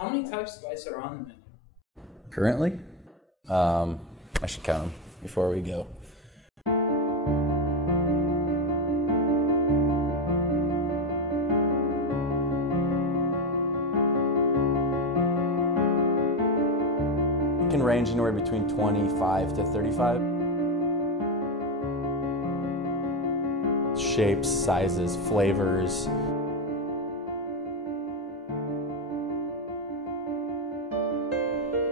How many types of ice are on the menu? Currently? I should count them before we go. It can range anywhere between 25 to 35. Shapes, sizes, flavors.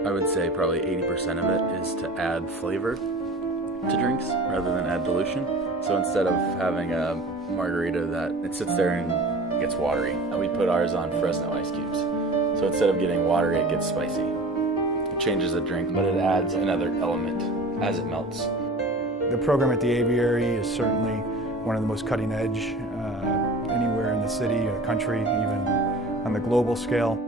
I would say probably 80% of it is to add flavor to drinks rather than add dilution. So instead of having a margarita that it sits there and gets watery, we put ours on Fresno ice cubes. So instead of getting watery, it gets spicy. It changes the drink, but it adds another element as it melts. The program at the Aviary is certainly one of the most cutting edge anywhere in the city or the country, even on the global scale.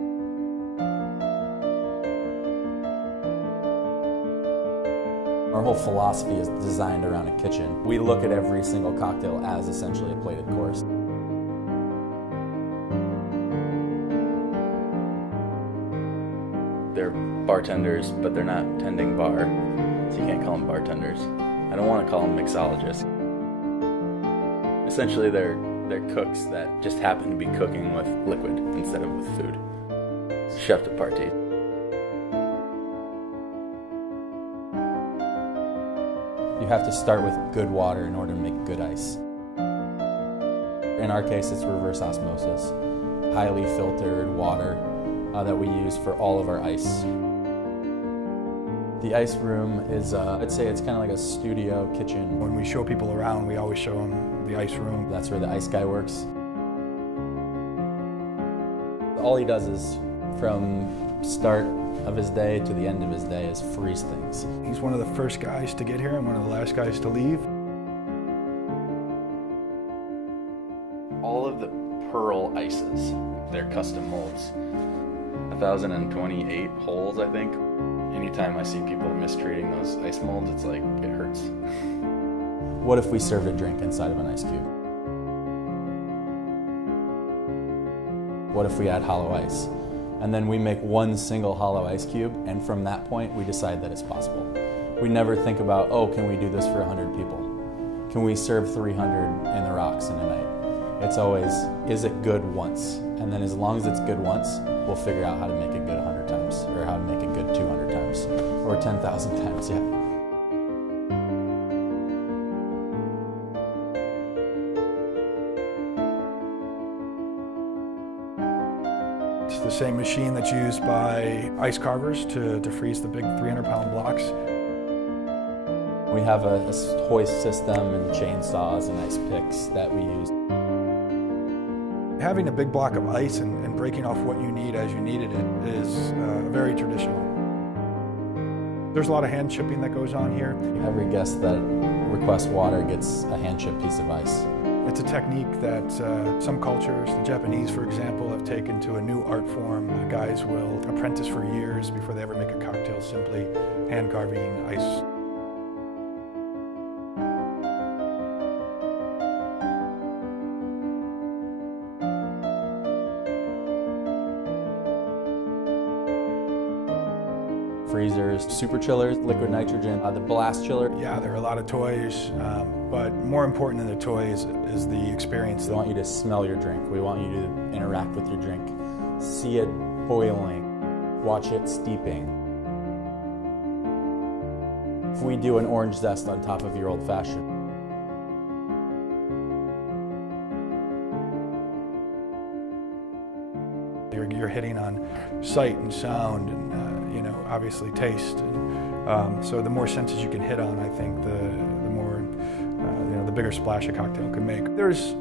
Our whole philosophy is designed around a kitchen. We look at every single cocktail as essentially a plated course. They're bartenders, but they're not tending bar, so you can't call them bartenders. I don't want to call them mixologists. Essentially, they're cooks that just happen to be cooking with liquid instead of with food. Chef de partie. You have to start with good water in order to make good ice. In our case, it's reverse osmosis. Highly filtered water that we use for all of our ice. The ice room is, I'd say it's kind of like a studio kitchen. When we show people around, we always show them the ice room. That's where the ice guy works. All he does is, from start of his day to the end of his day, is freeze things. He's one of the first guys to get here and one of the last guys to leave. All of the pearl ices, they're custom molds. 1,028 holes, I think. Anytime I see people mistreating those ice molds, it's like, it hurts. What if we served a drink inside of an ice cube? What if we add hollow ice? And then we make one single hollow ice cube, and from that point, we decide that it's possible. We never think about, oh, can we do this for 100 people? Can we serve 300 in the rocks in a night? It's always, is it good once? And then as long as it's good once, we'll figure out how to make it good 100 times, or how to make it good 200 times, or 10,000 times, yeah. It's the same machine that's used by ice carvers to freeze the big 300-pound blocks. We have a hoist system and chainsaws and ice picks that we use. Having a big block of ice and breaking off what you need as you needed it is very traditional. There's a lot of hand chipping that goes on here. Every guest that requests water gets a hand chipped piece of ice. It's a technique that some cultures, the Japanese for example, have taken to a new art form. Guys will apprentice for years before they ever make a cocktail, simply hand carving ice. Freezers, super chillers, liquid nitrogen, the blast chiller. Yeah, there are a lot of toys, but more important than the toys is the experience. We want you to smell your drink. We want you to interact with your drink. See it boiling, watch it steeping. If we do an orange zest on top of your old fashioned, you're hitting on sight and sound and obviously taste. And, so the more senses you can hit on, I think the more the bigger splash a cocktail can make. There's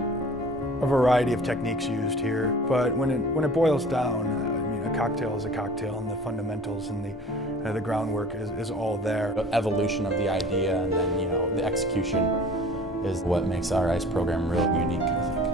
a variety of techniques used here, but when it boils down, I mean, a cocktail is a cocktail, and the fundamentals and the groundwork is all there. The evolution of the idea, and then the execution is what makes our ice program real unique, I think.